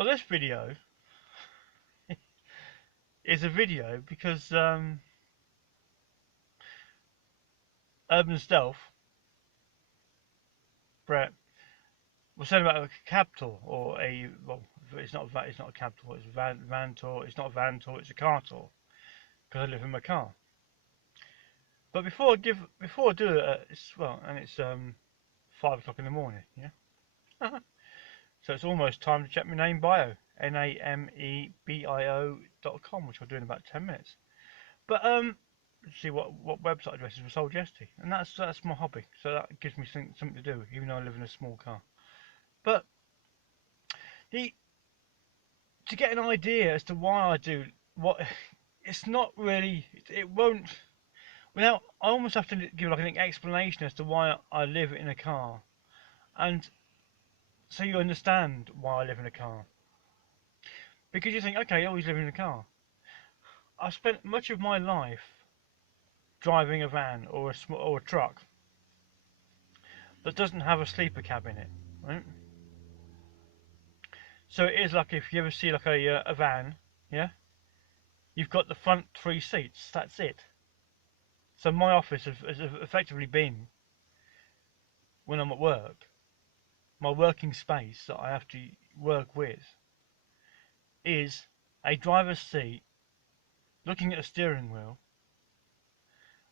Well, this video is a video because Urban Stealth, Brett, was saying about a cab tour or a well, it's not a cab tour, it's a van tour. It's not a van tour, it's a car tour because I live in my car. But before I do it, it's well, and it's 5 o'clock in the morning, yeah. So it's almost time to check my name bio, namebio.com, which I'll do in about 10 minutes. But see what website addresses were sold yesterday, and that's my hobby. So that gives me something to do, even though I live in a small car. But the to get an idea as to why I do what, it's not really. It won't. Without, I almost have to give like an explanation as to why I live in a car, and so you understand why I live in a car. Because you think, okay, I always live in a car. I've spent much of my life driving a van or a truck that doesn't have a sleeper cab in it, right? So it is like if you ever see like a van, yeah, you've got the front 3 seats. That's it. So my office has effectively been, when I'm at work, my working space that I have to work with is a driver's seat looking at a steering wheel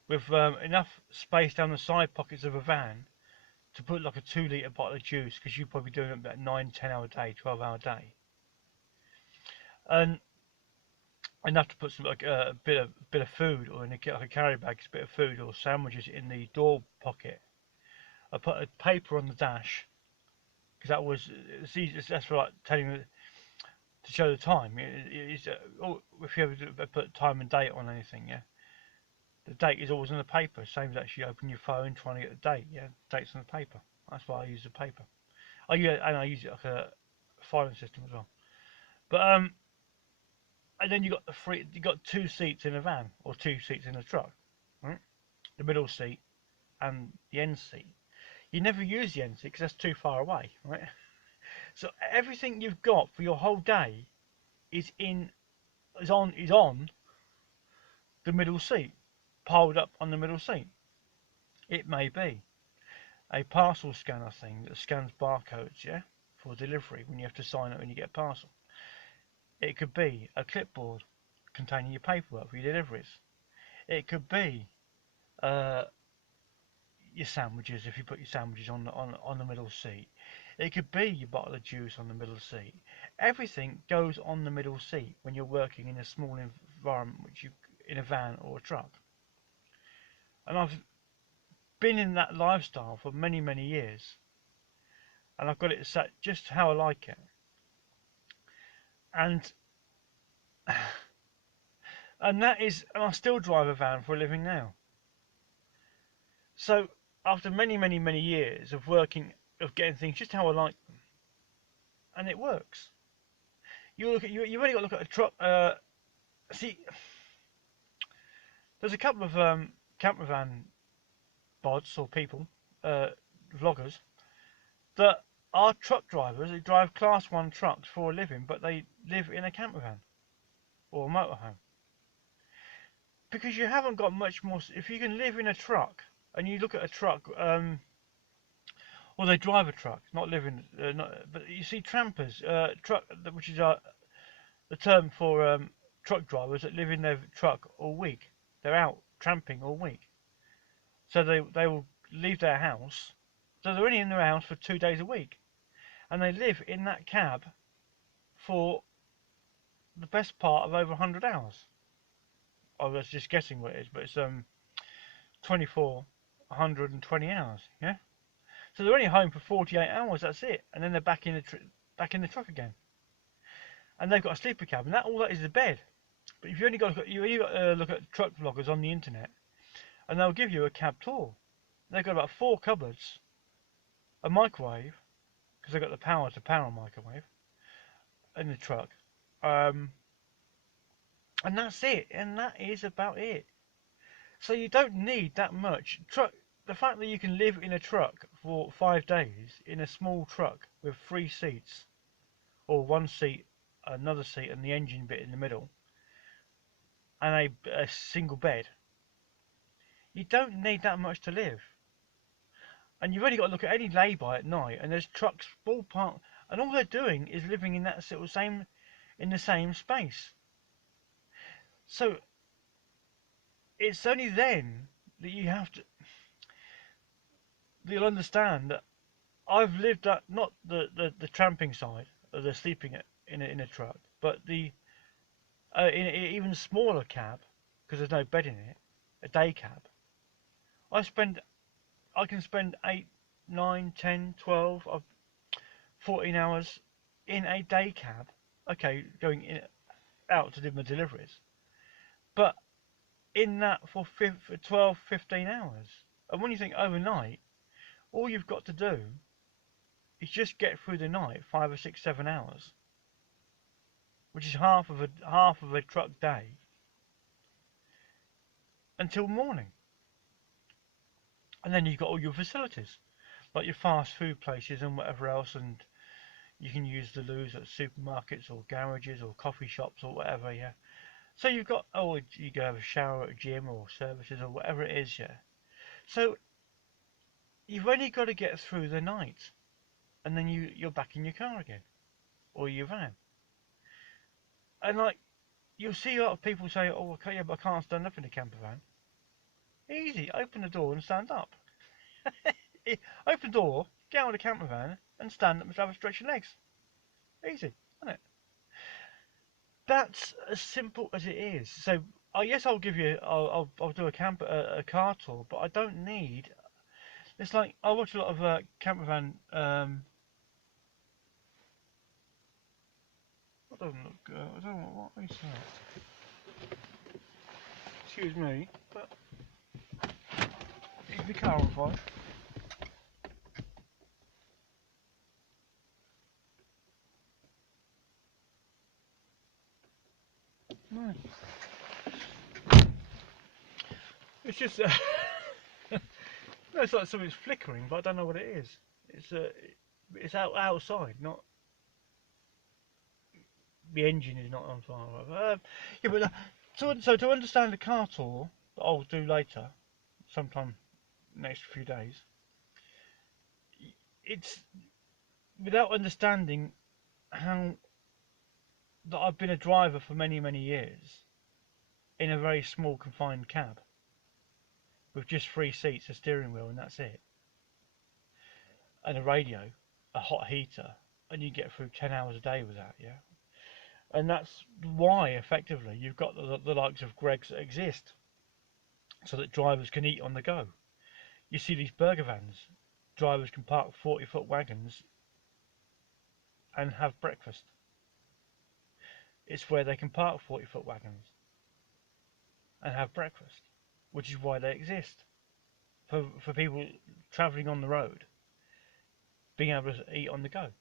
with enough space down the side pockets of a van to put like a 2 litre bottle of juice, because you're probably doing about 9, 10 hour day, 12 hour day, and enough to put some like a bit of food, or in like a carry bag, a bit of food or sandwiches in the door pocket. I put a paper on the dash because it's easy. That's for like telling to show the time. If you ever put time and date on anything, yeah, the date is always on the paper. Same as actually open your phone trying to get the date. Yeah, date's on the paper. That's why I use the paper. I use it like a filing system as well. But and then you got 2 seats in a van or 2 seats in a truck, right? The middle seat and the end seat. You never use the end seat because that's too far away, right? So everything you've got for your whole day is on the middle seat, piled up on the middle seat. It may be a parcel scanner thing that scans barcodes, yeah, for delivery when you have to sign it when you get a parcel. It could be a clipboard containing your paperwork for your deliveries. It could be uh, your sandwiches if you put your sandwiches on the middle seat. It could be your bottle of juice on the middle seat. Everything goes on the middle seat when you're working in a small environment, in a van or a truck. And I've been in that lifestyle for many years, and I've got it set just how I like it. And and I still drive a van for a living now. So after many years of working, of getting things just how I like them, and it works. You've only got to look at a truck. See, there's a couple of camper van bods or people, uh, vloggers, that are truck drivers. They drive class 1 trucks for a living, but they live in a camper van or a motorhome. Because you haven't got much more. If you can live in a truck, and you look at a truck, or they drive a truck, not live in, but you see trampers, truck, which is the term for truck drivers that live in their truck all week. They're out tramping all week, so they will leave their house. So they're only in their house for 2 days a week, and they live in that cab for the best part of over 100 hours. I was just guessing what it is, but it's 120 hours. Yeah. So they're only home for 48 hours. That's it, and then they're back in the truck again. And they've got a sleeper cab, and all that is the bed. But if you only got to look at truck vloggers on the internet, and they'll give you a cab tour. They've got about 4 cupboards, a microwave, because they've got the power to power a microwave in the truck, um, and that's it. And that is about it. So you don't need that much truck. The fact that you can live in a truck for 5 days in a small truck with 3 seats or one seat, another seat, and the engine bit in the middle, and a single bed, you don't need that much to live. And you've only got to look at any lay-by at night, and there's trucks all parked, and all they're doing is living in that sort of in the same space. So it's only then that you'll understand that I've lived that, not the tramping side of the sleeping in a truck, but the in an even smaller cab, because there's no bed in it, a day cab. I can spend 8, 9, 10, 12, 14 hours in a day cab. Okay, going out to do my deliveries, but in that for 12, 15 hours. And when you think overnight, all you've got to do is just get through the night, 5 or 6, 7 hours, which is half of a truck day, until morning. And then you've got all your facilities, like your fast food places and whatever else, and you can use the loos at supermarkets or garages or coffee shops or whatever, yeah. So you've got, oh, you go have a shower at a gym or services or whatever it is, yeah. So you've only got to get through the night, and then you're back in your car again, or your van. And like, you'll see a lot of people say, oh, okay, yeah, but I can't stand up in a camper van. Easy, open the door and stand up. Open the door, get out of the camper van, and stand up and have a stretch your legs. Easy, isn't it? That's as simple as it is. So, yes, I'll give you, I'll do a car tour, but I don't need. It's like I watch a lot of camper van. That doesn't look good. I don't know what is that. Excuse me, but is the car on fire? No. It's just no, it's like something's flickering, but I don't know what it is. It's outside, not the engine is not on fire. Yeah, but so to understand the car tour that I'll do later, sometime next few days, it's without understanding how that I've been a driver for many years in a very small confined cab with just 3 seats, a steering wheel, and that's it, and a radio, a hot heater, and you get through 10 hours a day with that, yeah. And that's why effectively you've got the likes of Greggs that exist, so that drivers can eat on the go. You see these burger vans, drivers can park 40-foot wagons and have breakfast. It's where they can park 40-foot wagons and have breakfast, which is why they exist. For people travelling on the road, being able to eat on the go.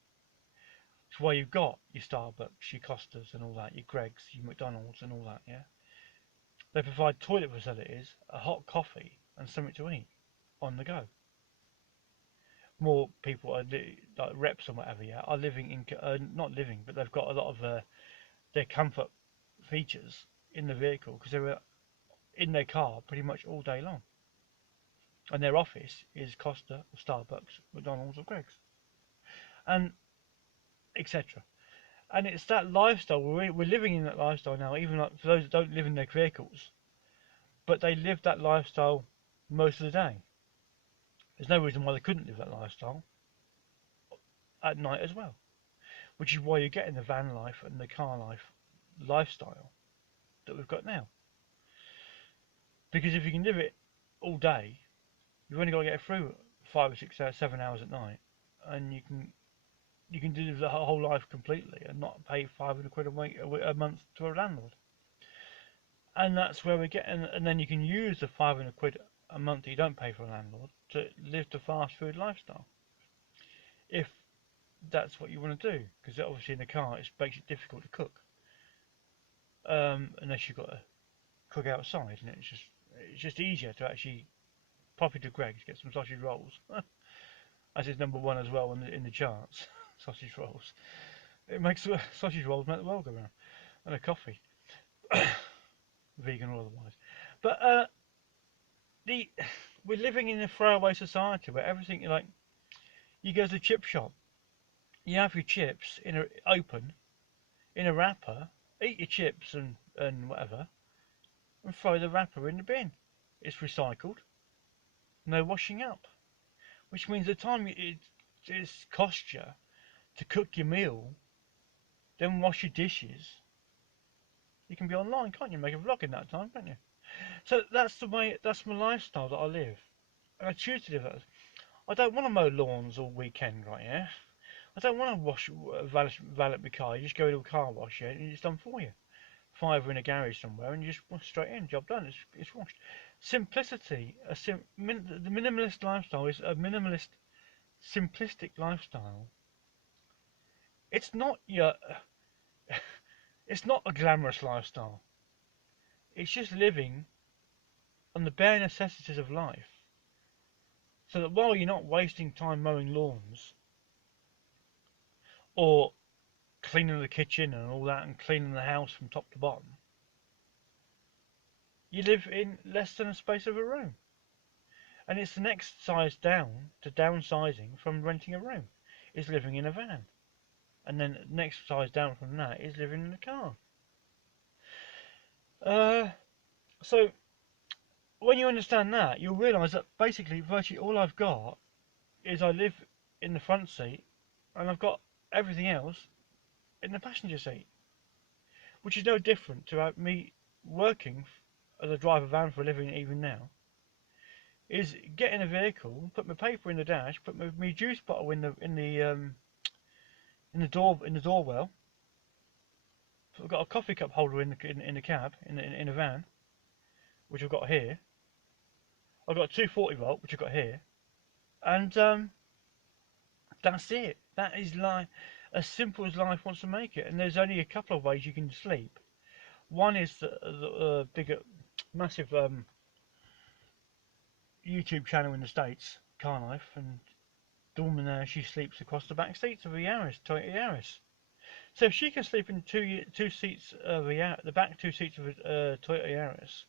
It's why you've got your Starbucks, your Costas and all that, your Greggs, your McDonald's and all that, yeah? They provide toilet facilities, a hot coffee and something to eat on the go. More people are like reps and whatever, yeah, are living in not living, but they've got a lot of their comfort features in the vehicle because they're in their car pretty much all day long, and their office is Costa, or Starbucks, McDonald's, or Greggs, and etc. And it's that lifestyle. We're living in that lifestyle now, even like for those that don't live in their vehicles, but they live that lifestyle most of the day. There's no reason why they couldn't live that lifestyle at night as well, which is why you're getting the van life and the car life lifestyle that we've got now. Because if you can live it all day, you've only got to get through 5 or 6 hours, 7 hours at night, and you can do the whole life completely and not pay 500 quid a month to a landlord. And that's where we're getting, and then you can use the 500 quid a month that you don't pay for a landlord to live the fast food lifestyle, if that's what you want to do. Because obviously in the car it makes it difficult to cook, unless you've got to cook outside, and it's just easier to actually pop into Greggs, get some sausage rolls, as is number one as well in the charts, sausage rolls. It makes sausage rolls make the world go round, and a coffee, vegan or otherwise. But the we're living in a throwaway society where everything like you go to the chip shop, you have your chips in a open in a wrapper, eat your chips and whatever, and throw the wrapper in the bin. It's recycled, no washing up, which means the time it's cost you to cook your meal, then wash your dishes. You can be online, can't you? Make a vlog in that time, can't you? So that's the way. That's my lifestyle that I live, and I choose to live that. I don't want to mow lawns all weekend, right? Yeah. I don't want to wash valet my car. You just go to a car wash, yeah, and it's done for you. Fiver in a garage somewhere, and you just wash straight in. Job done. It's washed. Simplicity. The minimalist lifestyle is a minimalist, simplistic lifestyle. It's not your. It's not a glamorous lifestyle. It's just living on the bare necessities of life. So that while you're not wasting time mowing lawns or cleaning the kitchen and all that and cleaning the house from top to bottom, you live in less than a space of a room. And it's the next size down to downsizing from renting a room is living in a van. And then the next size down from that is living in a car. So when you understand that, you'll realise that basically virtually all I've got is I live in the front seat and I've got everything else in the passenger seat, which is no different to me working as a driver van for a living even now. Is get in a vehicle, put my paper in the dash, put my juice bottle in the door well. So I've got a coffee cup holder in the cab in the van, which I've got here. I've got a 240 volt, which I've got here, and that's it. That is life, as simple as life wants to make it. And there's only a couple of ways you can sleep. One is the bigger, massive YouTube channel in the States, Car Life, and the woman there, she sleeps across the back seats of a Yaris, Toyota Yaris. So if she can sleep in two seats of the back two seats of a Toyota Yaris,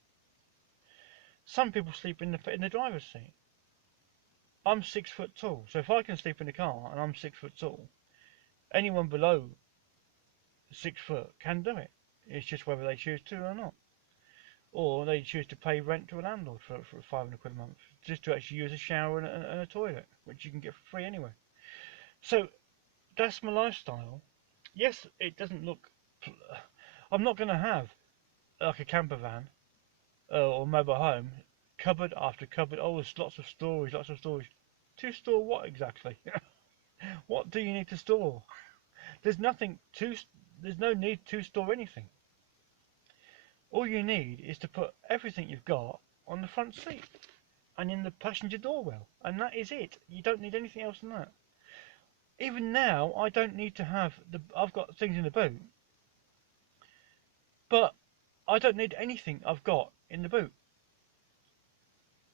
some people sleep in the driver's seat. I'm 6 foot tall, so if I can sleep in the car and I'm 6 foot tall, anyone below 6 foot can do it. It's just whether they choose to or not. Or they choose to pay rent to a landlord for £500 a month just to actually use a shower and a toilet, which you can get for free anyway. So that's my lifestyle. Yes, it doesn't look. I'm not going to have like a camper van or mobile home, cupboard after cupboard. Oh, there's lots of storage, lots of storage. To store what exactly? What do you need to store? There's nothing to. There's no need to store anything. All you need is to put everything you've got on the front seat and in the passenger door well, and that is it. You don't need anything else than that. Even now, I don't need to have the. I've got things in the boot, but I don't need anything I've got in the boot.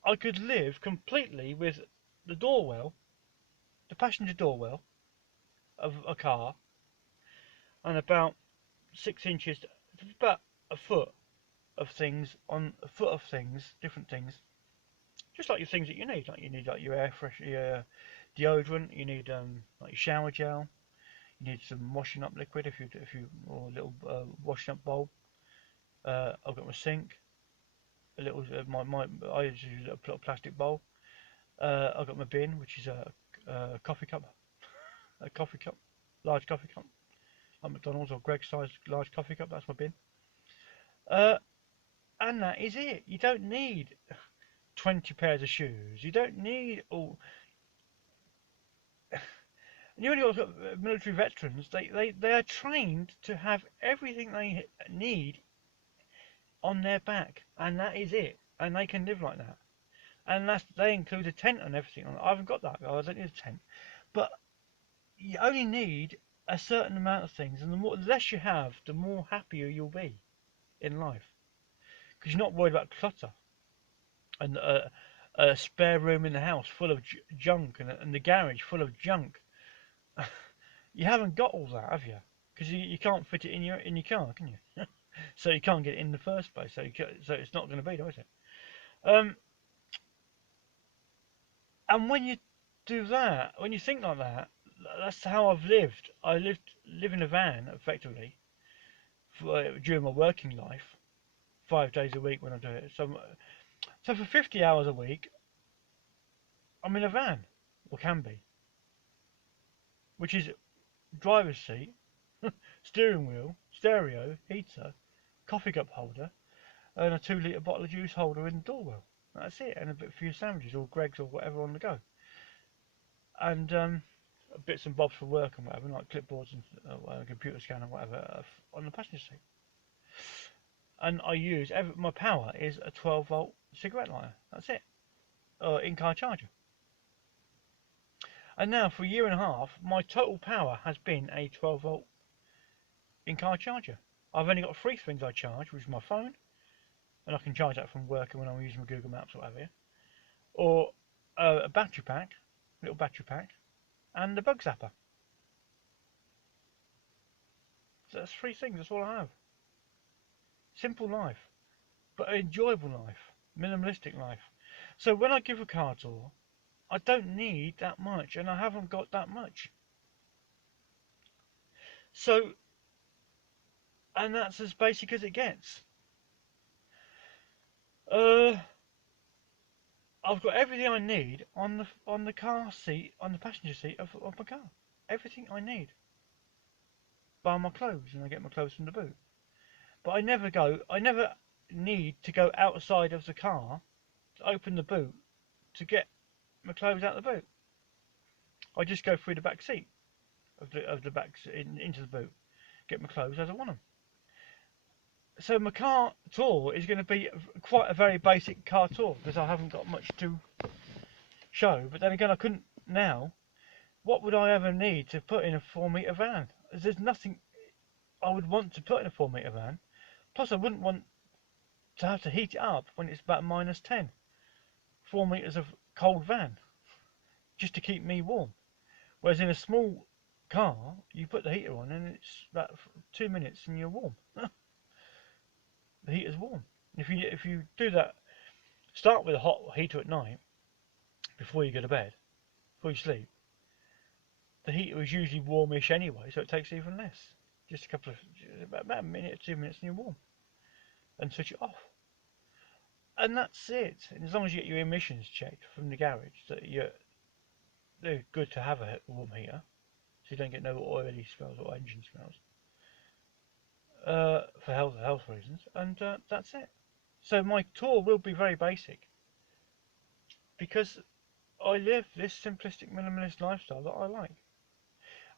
I could live completely with the door well, the passenger door well of a car, and about 6 inches, about a foot of things on a foot of things, different things, just like your things that you need. Like you need like your air fresh, your deodorant. You need like your shower gel. You need some washing up liquid if you or a little washing up bowl. I've got my sink. A little I use a little plastic bowl. I've got my bin, which is a coffee cup, a coffee cup, large coffee cup, like McDonald's or Greggs size large coffee cup. That's my bin. And that is it. You don't need 20 pairs of shoes. You don't need all. You only got military veterans. They are trained to have everything they need on their back, and that is it. And they can live like that. And they include a tent and everything. I haven't got that. I don't need a tent. But you only need a certain amount of things, and the less you have, the more happier you'll be in life, because you're not worried about clutter and a spare room in the house full of junk and the garage full of junk. You haven't got all that, have you? because you can't fit it in your car, can you? So you can't get it in the first place. So it's not going to be, though, is it? Um, and when you do that, when you think like that, that's how I've lived. Live in a van effectively during my working life, 5 days a week when I do it. So for 50 hours a week, I'm in a van, or can be, which is driver's seat, steering wheel, stereo, heater, coffee cup holder, and a 2 litre bottle of juice holder in the doorwell. That's it, and a few sandwiches or Greggs or whatever on the go, and bits and bobs for work and whatever, like clipboards and a computer scanner, whatever, on the passenger seat. And I use my power is a 12-volt cigarette lighter. That's it, in-car charger. And now for a year and a half, my total power has been a 12-volt in-car charger. I've only got 3 things I charge, which is my phone, and I can charge that from work when I'm using my Google Maps or whatever, or a battery pack, little battery pack, and the bug zapper. So that's 3 things. That's all I have. Simple life, but an enjoyable life, minimalistic life. So when I give a car tour, I don't need that much, and I haven't got that much. So, and that's as basic as it gets. I've got everything I need on the car seat, on the passenger seat of my car. Everything I need. Bar my clothes, and I get my clothes from the boot. But I never need to go outside of the car to open the boot to get my clothes out of the boot. I just go through the back seat of the back into the boot, get my clothes as I want them. So my car tour is going to be quite a very basic car tour because I haven't got much to show. But then again, I couldn't now. What would I ever need to put in a 4-meter van? There's nothing I would want to put in a 4-meter van. Plus, I wouldn't want to have to heat it up when it's about -10. 4 meters of cold van just to keep me warm. Whereas in a small car, you put the heater on and it's about 2 minutes and you're warm. The heater's warm. If you do that, start with a hot heater at night before you go to bed, before you sleep. The heater is usually warmish anyway, so it takes even less. Just about a minute or 2 minutes and you're warm. And switch it off. And that's it. And as long as you get your emissions checked from the garage, they're good to have a warm heater, so you don't get no oily smells or engine smells. For health reasons, and that's it. So my tour will be very basic because I live this simplistic minimalist lifestyle that I like,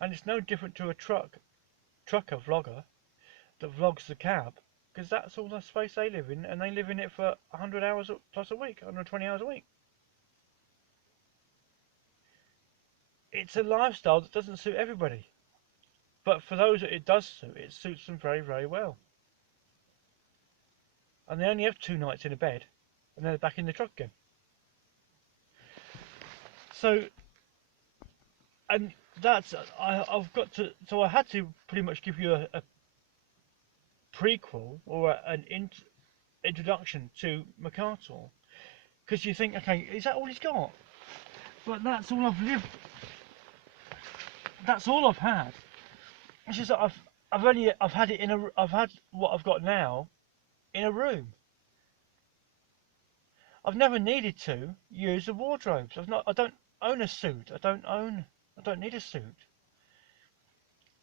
and it's no different to a trucker vlogger that vlogs the cab, because that's all the space they live in, and they live in it for 100 hours plus a week, 120 hours a week. It's a lifestyle that doesn't suit everybody, but for those that it does suit, it suits them very, very well. And they only have 2 nights in a bed, and then they're back in the truck again. So, and that's I've got to. So I had to pretty much give you a prequel or an introduction to McArthur, because you think, okay, is that all he's got? But that's all I've lived. That's all I've had. It's just that I've had it I've had what I've got now in a room. I've never needed to use the wardrobes. I don't own a suit. I don't need a suit.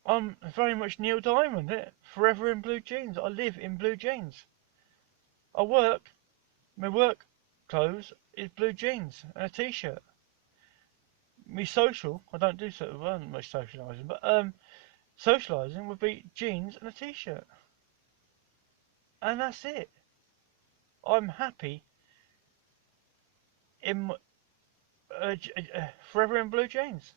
I'm very much Neil Diamond, forever in blue jeans. I live in blue jeans. My work clothes is blue jeans and a t-shirt. Me social, I don't do much socialising, but socialising would be jeans and a t-shirt. And that's it. I'm happy in forever in blue jeans.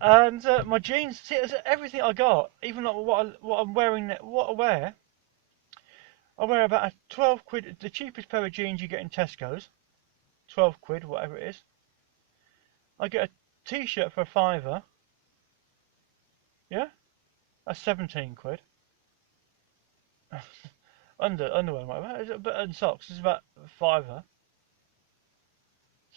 And my jeans, see, everything I got, even like what I'm wearing, what I wear about a 12 quid, the cheapest pair of jeans you get in Tesco's, 12 quid, whatever it is. I get a t-shirt for a £5. Yeah, that's 17 quid. Underwear, but and socks is about fiver.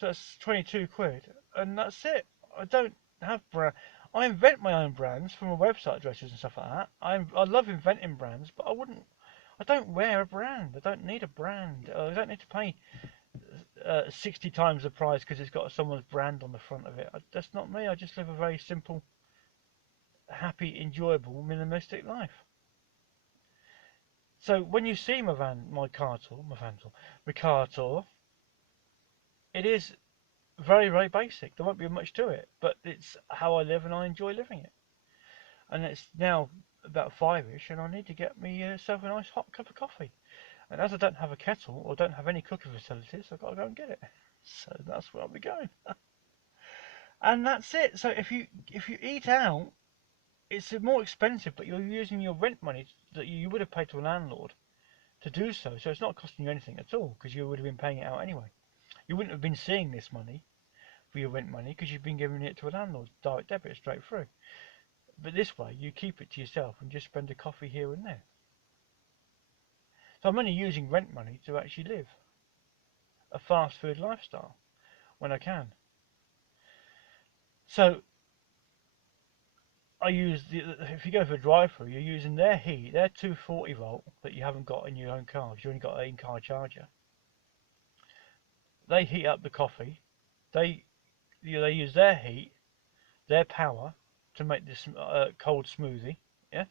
So that's 22 quid, and that's it. I don't have brand. I invent my own brands from my website addresses and stuff like that. I love inventing brands, but I wouldn't. I don't wear a brand. I don't need a brand. I don't need to pay 60 times the price because it's got someone's brand on the front of it. That's not me. I just live a very simple, happy, enjoyable, minimalistic life. So when you see my car tour, my car tour, it is very, very basic. There won't be much to it, but it's how I live and I enjoy living it. And it's now about 5ish, and I need to get myself a nice hot cup of coffee. And as I don't have a kettle or don't have any cooking facilities, I've got to go and get it. So that's where I'll be going. And that's it. So if you eat out, it's more expensive, but you're using your rent money that you would have paid to a landlord to do so. So it's not costing you anything at all because you would have been paying it out anyway. You wouldn't have been seeing this money for your rent money because you've been giving it to a landlord, direct debit straight through. But this way, you keep it to yourself and just spend a coffee here and there. So I'm only using rent money to actually live a fast food lifestyle when I can. So if you go for a drive-through, you're using their heat, their 240 volt that you haven't got in your own car because you only got an in-car charger. They heat up the coffee. They use their heat, their power to make this cold smoothie, yeah,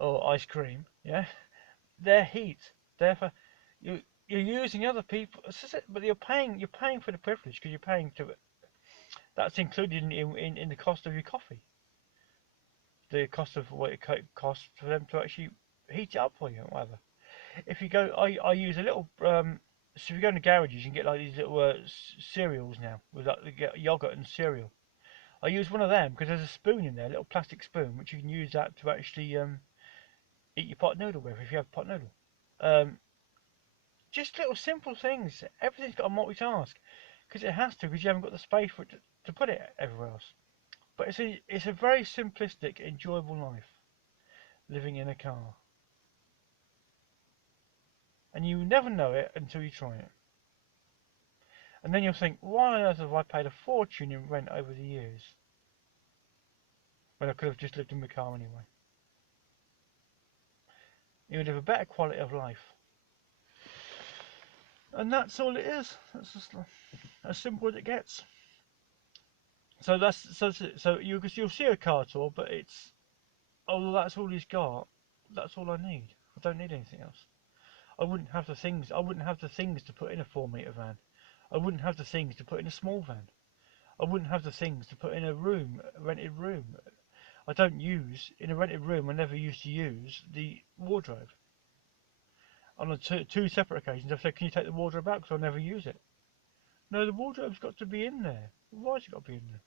or ice cream, yeah. Their heat, therefore, you're using other people, but you're paying for the privilege because you're paying to. That's included in the cost of your coffee. The cost of what it costs for them to actually heat it up for you, or whatever. If you go, I use a little. So if you go in the garages, you can get like these little cereals now with like you get yogurt and cereal. I use one of them because there's a spoon in there, a little plastic spoon, which you can use that to actually eat your pot noodle with if you have pot noodle. Um, just little simple things. Everything's got a multitask because it has to because you haven't got the space for it to put it everywhere else. But it's a very simplistic, enjoyable life living in a car, and you never know it until you try it. And then you'll think, why on earth have I paid a fortune in rent over the years when I could have just lived in my car anyway? You would have a better quality of life. And that's all it is. That's just as simple as it gets. So you'll see a car tour, but it's that's all he's got. That's all I need. I don't need anything else. I wouldn't have the things. I wouldn't have the things to put in a 4-meter van. I wouldn't have the things to put in a small van. I wouldn't have the things to put in a rented room. I don't use in a rented room. I never used to use the wardrobe. On two separate occasions, I've said, "Can you take the wardrobe out?" Because I never use it. No, the wardrobe's got to be in there. Why's it got to be in there?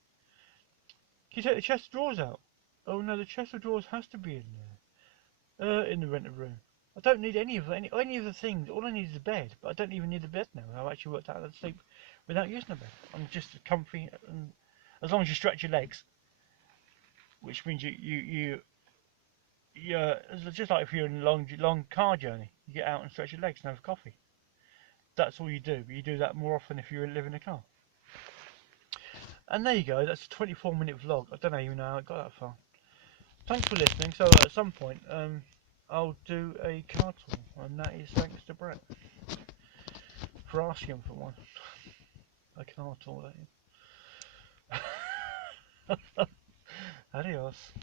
Can you take the chest of drawers out? Oh no, the chest of drawers has to be in there. In the rented room. I don't need any of the things. All I need is a bed, but I don't even need the bed now. I've actually worked out how to sleep without using a bed. I'm just comfy, and as long as you stretch your legs, which means it's just like if you're in a long car journey, you get out and stretch your legs and have coffee. That's all you do, but you do that more often if you live in a car. And there you go. That's a 24-minute vlog. I don't even know how I got that far. Thanks for listening. So at some point, I'll do a car tour, and that is thanks to Brett for asking for one. A car tour, that is. Adios.